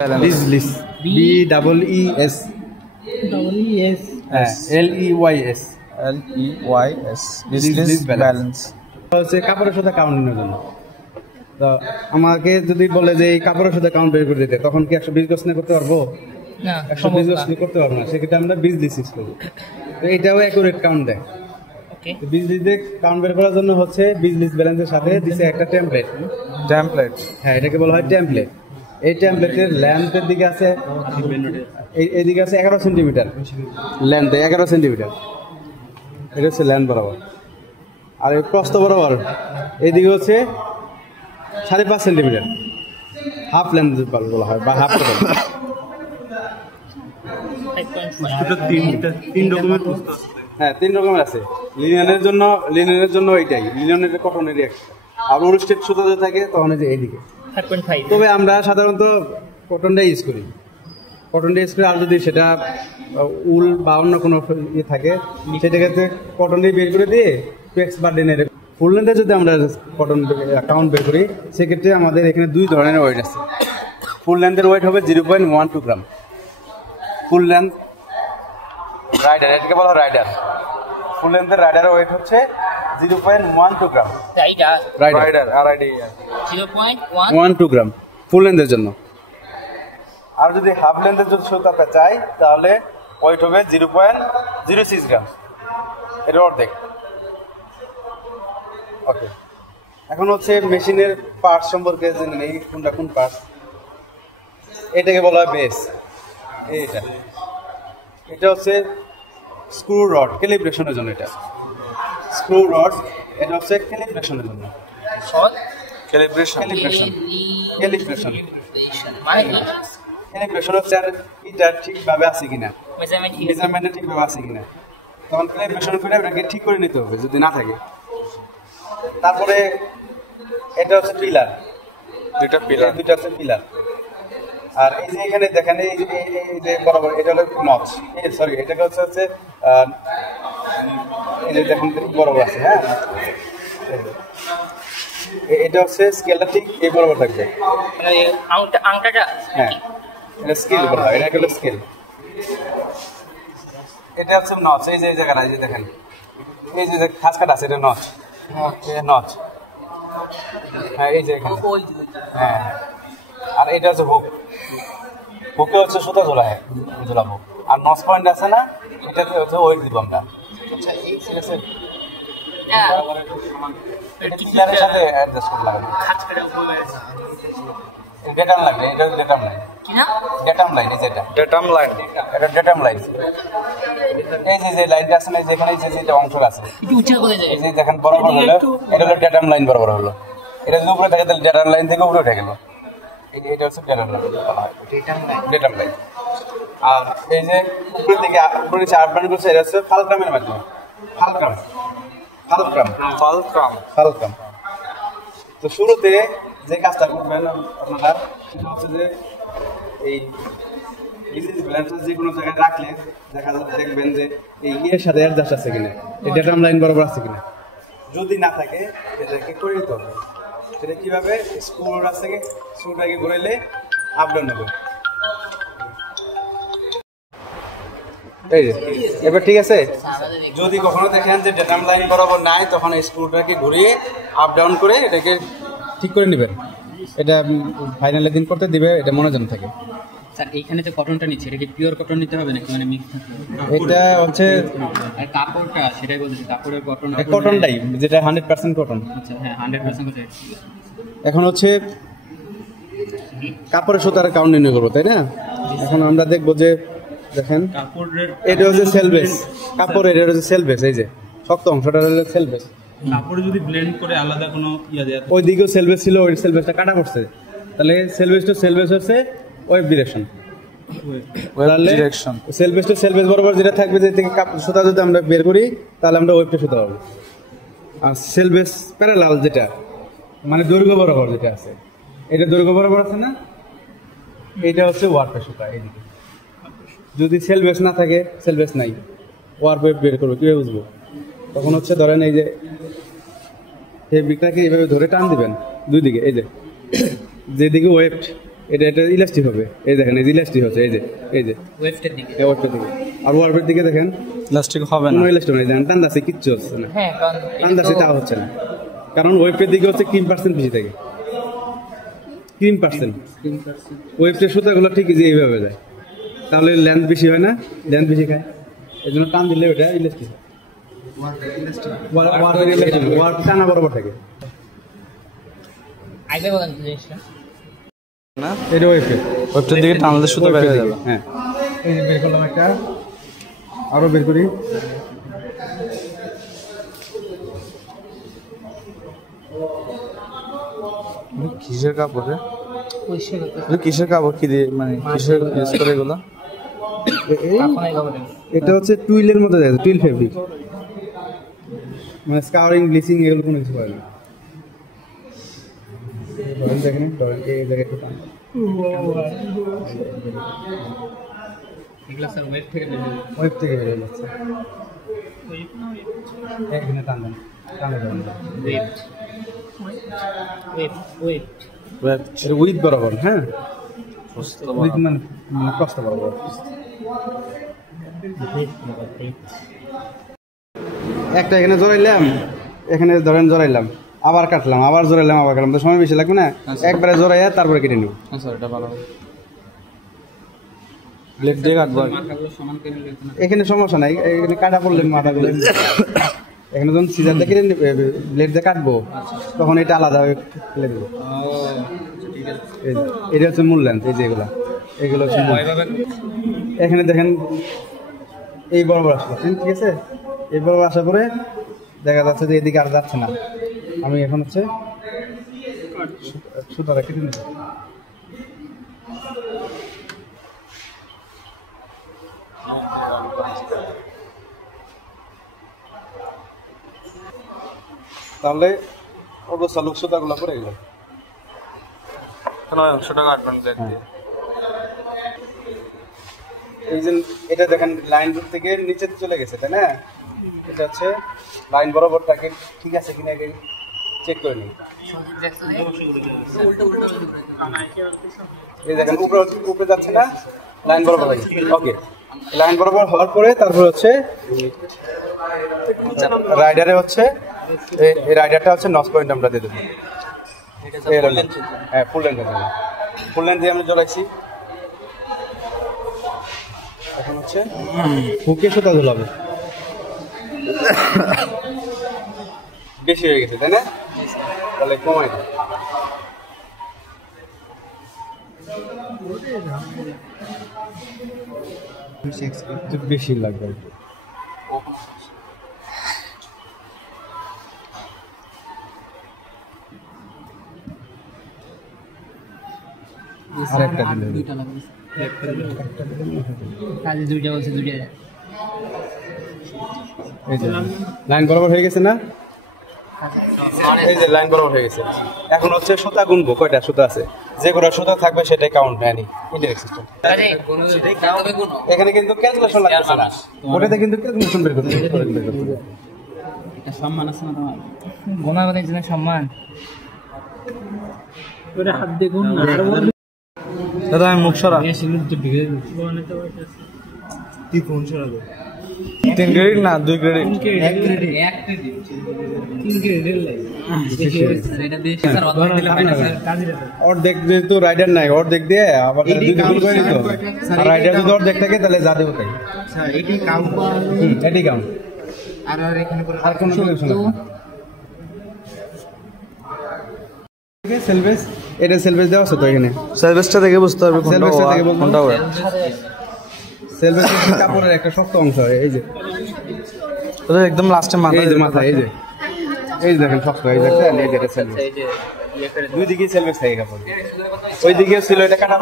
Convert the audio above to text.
বিজলিস B double E S L E Y S Beesleys balance হচ্ছে কাপড়ের সাথে কাউন্টের জন্য। তো আমাকে যদি বলে যে এই কাপড়ের সাথে কাউন্ট বের করে দিতে, তখন কি 120 গজ নিয়ে করতে পারবো? না, 120 গজ নিয়ে করতে পারবো না। সেক্ষেত্রে আমরা বিজলিস ইউজ করবো। তো এটাও অ্যাকুরেট কাউন্ট দেয়। বিজলিসে কাউন্ট বের করার জন্য হচ্ছে বিজলিস ব্যালেন্সের সাথে দিছে একটা টেমপ্লেট। হ্যাঁ, এটাকে বলা হয় টেমপ্লেট। এই টেমপ্লেটের লেন্থের দিকে আছে, এইদিকে আছে 11 সেন্টিমিটার লেন্থ, 11 সেন্টিমিটার। এটা হচ্ছে লেন্থ বরাবর। আর এই প্রস্থ বরাবর এইদিকে হচ্ছে 5.5 সেন্টিমিটার, হাফ লেন্থ বলা হয় বা হাফ টোটাল। হ্যাঁ, 3 রকমের আছে। লিনেনের জন্য এইটাই, লিনেনের কটনেরই একটা। আর উলস্টেট সুতা যদি থাকে তখন এই যে এইদিকে। তবে আমরা সাধারণত কটনটা ইউজ করি। আর যদি সেটা উল বা অন্য কোনো ইয়ে থাকে, সেটাকে কটনটা বের করে দিয়ে পেক্স বা ডেনের ফুল লেন্থে যদি আমরা কটন কাউন্ট বের করি, সেক্ষেত্রে আমাদের এখানে 2 ধরনের ওয়েট আছে। ফুল লেন্থের ওয়েট হবে 0.12 গ্রাম। ফুল লেন্থ রাইডার, এটাকে বলা রাইডার। ফুল লেন্থের রাইডারের ওয়েট হচ্ছে 0.12 গ্রাম। রাইডার 0.12 গ্রাম ফুল লেন্থের জন্য। আর যদি হাফ লেন্থের যদি সুতাটা চাই, তাহলে ওয়েট হবে 0.06 গ্রাম। এটা অর্ধেক। ওকে, এখন হচ্ছে মেশিনের পার্টস সম্পর্কে জেনে নেই, কোনটা কোন পার্টস। এটাকে বলা হয় বেস। এটা হচ্ছে স্ক্রু রড, ক্যালিব্রেশনের জন্য। এটা স্ক্রু রড, এটা হচ্ছে ক্যালিব্রেশনের জন্য। ক্যালিব্রেশন হচ্ছে আর এটা ঠিকভাবে আছে কিনা, মেজারমেন্টটা ঠিকভাবে আছে কিনা, তখন ক্যালিব্রেশন করে ওটাকে ঠিক করে নিতে হবে যদি না থাকে। তারপরে এটা হচ্ছে পিলার, দুইটা হচ্ছে পিলার। আর এই যে এখানে দেখেন, এই যে বরাবর এটা হলো নচ, সরি এটাকে হচ্ছে এই যে দেখেন বরাবর আছে। হ্যাঁ, এটা হচ্ছে স্কেলটা ঠিক এই বরাবর থাকবে। হ্যাঁ, এটা স্কেল বলা হয়, এটা হলো স্কেল। এটা হচ্ছে নচ, এই যে জায়গাটা এই যে দেখেন, এই যে খাস কাটা আছে, এটা নচ। হ্যাঁ, এই যে এখানে। হ্যাঁ, আর এটা হচ্ছে হুকে হচ্ছে সুতা ঝোলাবো। আর নচ পয়েন্ট আছে না, এটাতে হচ্ছে ওয়েট দিব আমরা। ঠিক আছে, পিলারের সাথে অ্যাডজাস্ট করে লাগাবো। ডেটাম লাইন, এটা ডেটাম লাইন। ডেটাম লাইন, এই যেটা ডেটাম লাইন, এটা ডেটাম লাইন। এই যে লাইনটা আছে না, যেখানে যেটা অংশ আছে, এই যে দেখেন বরাবর হলো, এটা হলো ডেটাম লাইন বরাবর হলো। এটা যদি উপরে থাকে তাহলে ডেটাম লাইন থেকে উপরে উঠে গেল। এটা হচ্ছে ডেটাম লাইন। আর এই যে উপরে থেকে উপরে নিচে আপ ডাউন করছে, এটা হচ্ছে ফালক্রামের মাধ্যমে। ফালক্রাম। তো শুরুতে যে কাজটা করবেন আপনারা, সেটা হচ্ছে যে এই যে কোনো জায়গায় রাখলে দেখবেন যে এই ইয়ের সাথে অ্যাডজাস্ট আছে কিনা, এই ডেটাম লাইন বরাবর আছে কিনা। যদি না থাকে এটাকে করে দিতে হবে। সেটা কিভাবে, স্ক্রুটাকে ঘুরাইলে আপ ডাউন হবে। এই যে এবার ঠিক আছে। যদি কখনো দেখেন যে ডেটাম লাইন বরাবর নাই, তখন এই স্ক্রুটাকে ঘুরিয়ে আপ ডাউন করে এটাকে ঠিক করে নেবেন। এটা ফাইনালের দিন করতে দিবে, এটা মনে যেন থাকে। স্যার, এইখানে যে কটনটা নিচ্ছে, এটা কি পিওর কটন নিতে হবে নাকি মানে মিক্স থাকবে? এটা হচ্ছে আর কাপড়টা, সেটাই বলছি, কাপড়ের কটনটাই যেটা 100% কটন। আচ্ছা, হ্যাঁ 100% কটন। এখন হচ্ছে কাপড়ের সুতার কাউন্ট নির্ণয় করবো, তাই না? এখন আমরা দেখবো যে দেখেন, এটা হচ্ছে সেলবেস কাপড়ের, এটা হচ্ছে সেলবেস। এই যে শক্ত অংশটা হলো সেলবেস। কাপড়ে যদি ব্লেন্ড করে আলাদা কোনো দেয়া, ওই দিকেও সেলবেস ছিল, ওই সেলবেসটা কাটা পড়ছে, তাহলে সেলবেস হচ্ছে ওয়েভ ডিরেকশন। সেলবেস বরাবর যেটা থাকবে, যে থেকে সুতা যদি আমরা বের করি, তাহলে আমরা ওয়েভটা সুতা পাবো। আর সেলবেস প্যারালাল, যেটা মানে দৈর্ঘ্য বরাবর যেটা আছে, এটা দৈর্ঘ্য বরাবর আছে না, এটা হচ্ছে ওয়ার্পের সুতা। এইদিকে যদি সেলবেস না থাকে, সেলবেস নাই, ওয়ার্প ওয়েভ বের করবো কিভাবে বুঝবো? তখন হচ্ছে ধরেন এই যে ফেব্রিকটাকে এইভাবে ধরে টান দিবেন দুই দিকে, এই যে যেদিকে ওয়েভ এটা ইলাস্টিক হবে, এই দেখেন এই যে ইলাস্টিক হচ্ছে, এই যে ওয়েবটার দিকে এই ওয়ার্পের দিকে। আর ওয়ার্পের দিকে দেখেন প্লাস্টিক হবে না, কোনো ইলাস্টিক নেই, দেখেন টান্দাসে কিচ্ছু হচ্ছে না, হ্যাঁ কারণ টান্দাসে তাও হচ্ছে না, কারণ ওয়েবের দিকে হচ্ছে ক্রিম% বেশি থাকে, ক্রিম%। ওয়েবের সুতাগুলো ঠিক যে এইভাবে যায়, তাহলে লেন্থ বেশি হয় না, লেন্থ বেশি খায়, এই জন্য টান দিলে ওটা ইলাস্টিক ওয়ার্ক টানা বরাবর থাকে। আগে বলেন তো জিনিসটা না এটা ওয়েবের দিকে টানলে সুতো বের হয়ে যাবে। হ্যাঁ, এই যে বের করলাম একটা, আরো বের করি, কিসের কাপড় রে? পরিষ্কার করতে কিসের কাপড় কি দিয়ে, মানে কিসের ইউজ করে এগুলো? কাফনের কাপড় এটা হচ্ছে টুইলের মধ্যে যায়, টুইল ফেব্রিক, মানে স্কাউরিং ব্লিচিং এগুলো কোনো কিছু করে না। দেখেন এই জায়গায় একটু পান, এগুলো স্যার ওয়েব থেকে বের হয়। ওয়েব থেকে বেরিয়ে যাচ্ছে, এখানে টান দেন, টান দেন, ওয়েব ওয়েব ওয়েব এটা উইথ বরাবর, হ্যাঁ উইথ মানে প্রস্থ বরাবর। একটা এখানে জড়াইলাম, এখানে ধরেন জড়াইলাম, আবার কাটলাম, আবার জড়াইলাম, আবার কাটলাম, তো সময় বেশি লাগবে না, একবারে জড়াইয়া তারপরে কেটে নেব। স্যার এটা ভালো ব্লেড দিয়ে কাটবো। মাথাগুলো সমান করে নিলে তো না। এখানে সমস্যা নাই, এখানে কাটা পড়লে মাথাগুলো, এখানে যখন সিজার দিয়ে কেটে ব্লেড দিয়ে কাটবো তখন এটা আলাদা হয়ে ফেলে দেবো। ঠিক আছে এটা হচ্ছে মূল লেন্থ, এই যে এগুলো হচ্ছে মূল। ওইভাবে এখানে দেখেন এই বরাবর আসলো, ঠিক আছে, এই বরাবর আসার পরে দেখা যাচ্ছে যে এদিকে আর যাচ্ছে না, আমি এখন হচ্ছে সুতাটা কেটে নেব। তাহলে অবস্থা লোক সুতাগুলো পরে গেল। অংশটা কাটবেন ব্লেড দিয়ে। এই যে এটা দেখেন লাইন থেকে নিচে চলে গেছে, তাই না? এটা হচ্ছে লাইন বরাবরটাকে ঠিক আছে কিনা আগে চেক করে নিই। এই দেখেন উপরে যাচ্ছে না, লাইন বরাবর হয়ে গেছে, ওকে। লাইন বরাবর হওয়ার পরে তারপর হচ্ছে রাইডারে হচ্ছে এই রাইডারটা হচ্ছে নস পয়েন্ট আমরা দিয়ে দেবো। হ্যাঁ, ফুল লেন্থ দেবো, ফুল লেন্থ দিয়ে আমরা জড়াইছি। এখন হচ্ছে হুকে সুতা ঝোলাবো, বেশি হয়ে গেছে তাই না, তাহলে কমাই দাও। একটু বেশি লাগবে, আরেকটা দিলে দুইটা লাগবে কাজে দুইটা বলছে দুইটা এই যে লাইন বরাবর হয়ে গেছে না, এই যে লাইন বরাবর হয়ে গেছে। এখন হচ্ছে সুতা গুনবো, কয়টা সুতা আছে, যে কটা সুতা থাকবে সেটাই কাউন্ট নেয়নি ইনডাইরেক্ট সিস্টেম। এখানে কিন্তু ক্যালকুলেশন লাগছে না, ওটাতে কিন্তু ক্যালকুলেশন বের করতে হবে। এটা সম্মান আছে না তোমার, গোনা মানে জন্য সম্মান। ওটা হাত দিয়ে গুণ না, দাদা আমি মুখ সরা। তুই কোন সরাবো? 3 ক্রেডিট না 2 ক্রেডিট। 1 ক্রেডিট 3 ক্রেডিট লাগে। এটা দিয়ে স্যার অর্ধেক দিলে হয় না স্যার, অর্ধেক যেহেতু রাইডার নাই, অর্ধেক দিয়ে আবার দুই গুণ করে দিতে হবে। আর রাইডার যদি অর্ধেক থাকে তাহলে যা দেবো তাই। স্যার এটাই কাউন্ট এটাই কাউন্ট, আর এখানে করে আর কোনো ক্যালকুলেশন লাগবে না। সেলভেজ, এটা সেলভেজ দেওয়া আছে তো এখানে, সার্ভিসটা দেখে বুঝতে হবে সেলভেজটা থেকে বলবো। কোনটা ওয়েব। সেলভেজ কাপড়ের একটা শক্ত অংশ, এই যে ওটা একদম লাস্টে মাথা, এই যে মাথা, এই যে দেখেন শক্ত, এই দেখেন এই যে এটা সেলভেজ, এই যে ইয়ে করে দুই দিকে সেলভেজ থাকে কাপড়, ওই দিকে ছিল এটা কাটা।